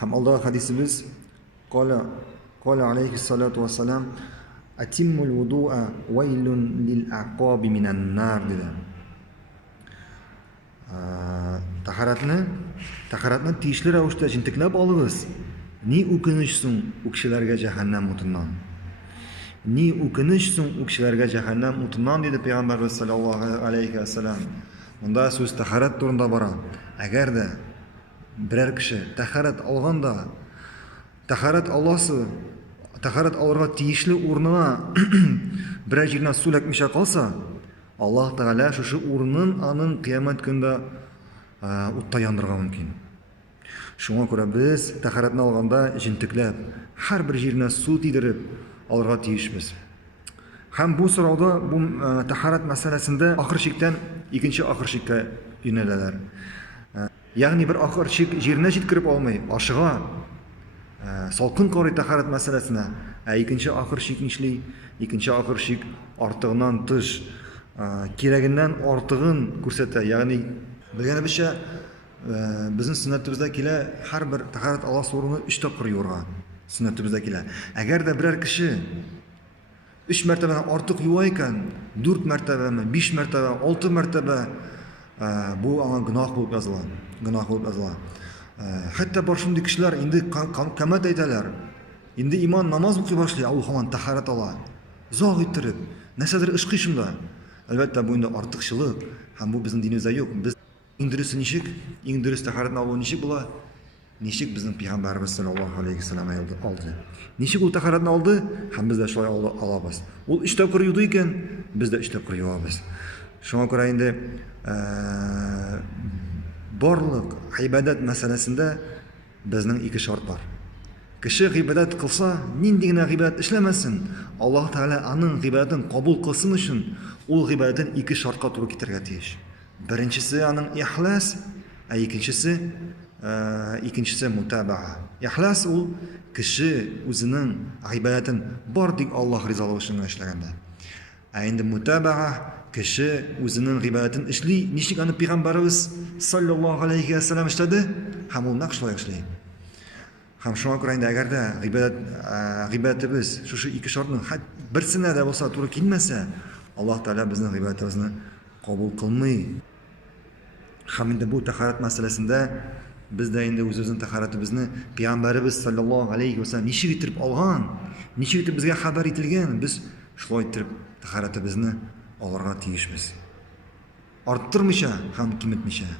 Ham Alloh hadisimiz qala alayhi salatu vassalam atimmul wudu'a waylun lil aqabi minan nar dedi. Tahoratni tiyishli ravishda jintiklab olibsiz. Ni o'kinishsin u kishilarga jahannam o'tidan. Ni o'kinishsin u kishilarga jahannam o'tidan dedi payg'ambarimiz sollallohu alayhi vasallam. Bunda so'z tahorat to'g'risida boradi. Agarda biror kishi tahorat olganda tahorat olirga tiyishli o'rnina biror yerdan suv akmisha qolsa, Alloh taolo shu o'rnin aning qiyomat kunida o'tda yondirga mumkin. Shunga ko'ra biz tahoratni olganda jintiklab har bir yerdan suv tiydirib olirga tiyishmiz. Ham bu so'rovda bu tahorat masalasida oxirshikdan ikkinchi oxirshikka yo'naladilar. Ya'ni bir oxirshik yerni yetkirib olmay, oshig'a salqin qori tahorat masalasini, ikkinchi oxirshik ortig'idan tish keragidan ortig'in ko'rsatadi. Ya'ni bilganimizcha bizning sunnatimizda har bir tahorat Alloh so'rini 3 taqir yo'rgan. Sunnatimizda agarda biror kishi 3 martabadan ortiq yuvar ekan, 4 martabami, 5 martaba, 6 martaba bu gunoh bo'lib yoziladi. Hatto bor shunday kishilar endi qamat aytadilar. Endi imon namoz o'qiy boshlaydi, u hamon tahorat oladi. Uzoq ettirib, nasadir ish qilishimda. Albatta bu endi ortiqchilik, ham bu bizning dinimizda yo'q. Biz eng durust tahoratni olgan nishik bo'lar. Nishik bizning payg'ambarimiz sollallohu alayhi vasallam oldi. Nishik u tahoratni oldi, ham biz da shunday olamiz. U 3 taqir yuvdi ekan, biz da 3 taqir yuvamiz. Shunga ko'ra endi borliq ibodat masalasida bizning 2 shart bor. Kishi ibodat qilsa, nindigina ibodat ishlamasin. Alloh taolo aning ibodatini qabul qilsin uchun u ibodatdan 2 shartga to'g'ri ketirga tegish. Birinchisi aning ixlos, ikkinchisi mutabaa. Ixlos u kishi o'zining ibodatini bordek Alloh rizoligi uchun ishlaganda. Endi mutabaa kishi o'zining ibodatini ishli, nishik ani payg'ambarimiz sollallohu alayhi vasallam ishladi, ham u naqshlar ishlaydi. Ham shunga ko'ra endi agarda ibodatimiz shu 2 shartning birsini da bo'lsa to'g'ri kelmasa, Alloh taolo bizning ibodatimizni qabul qilmaydi. Ham endi bu tahorat masalasida bizda endi o'zimizning tahoratimizni payg'ambarimiz sollallohu alayhi vasallam nishik etib olgan, nishik etib bizga xabar etilgan, biz shunday etib tahoratimizni olirga tegishmiz. Orttirmisha ham kimitmisha.